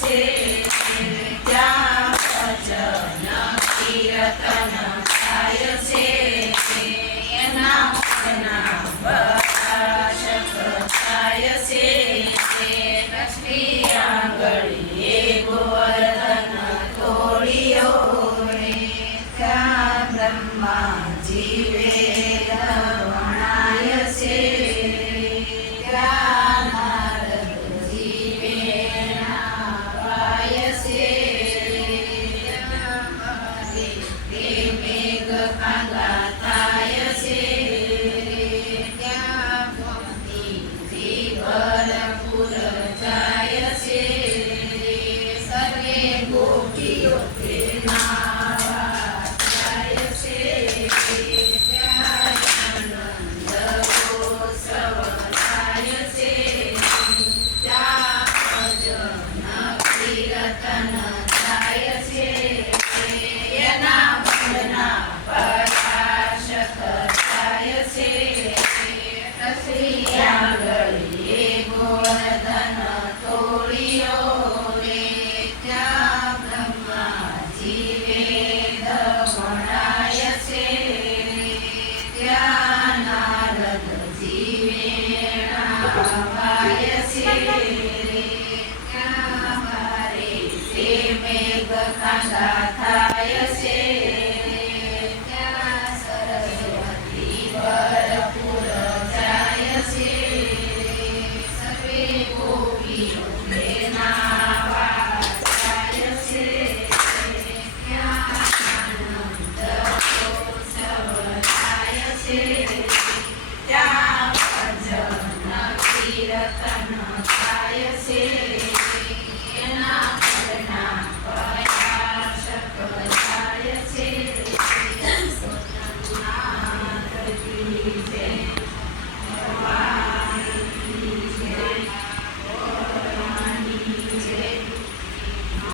છે ત્યાં ભજન કીર્તન થાય છે એના મનના પ્રકાશક થાય છે લક્ષ્મી આંગળીએ ગોવર્ધન તોળિયો રે ત્યાં બ્રહ્માજી વેદ વણાય છે ત્યાં નારદજી વેણા વાય છે મેઘ ખાંગા થાય છે ત્યાં ભક્તિથી ભરપૂર જાય છે સર્વે ગોપીઓ નાવા જાય છે ત્યાં આનંદ ઉત્સવ થાય છે ત્યાં ભજન કીર્તન થાય છે એના મનના પ્રકાશક થાય છે શ્રી આંગળીએ ગોવર્ધન તોળિયો રે ત્યાં બ્રહ્માજી વેદ વણાય છે ત્યાં નારદજી વેણા વાય છે ત્યાં મારે તે મેઘ ખાંગા થાય છે ત્યાં સરસ્વતી ભરપૂર જાય છે સર્વે ગોપીઓ નાવા જાય છે ત્યાં આનંદ ઉત્સવ થાય છે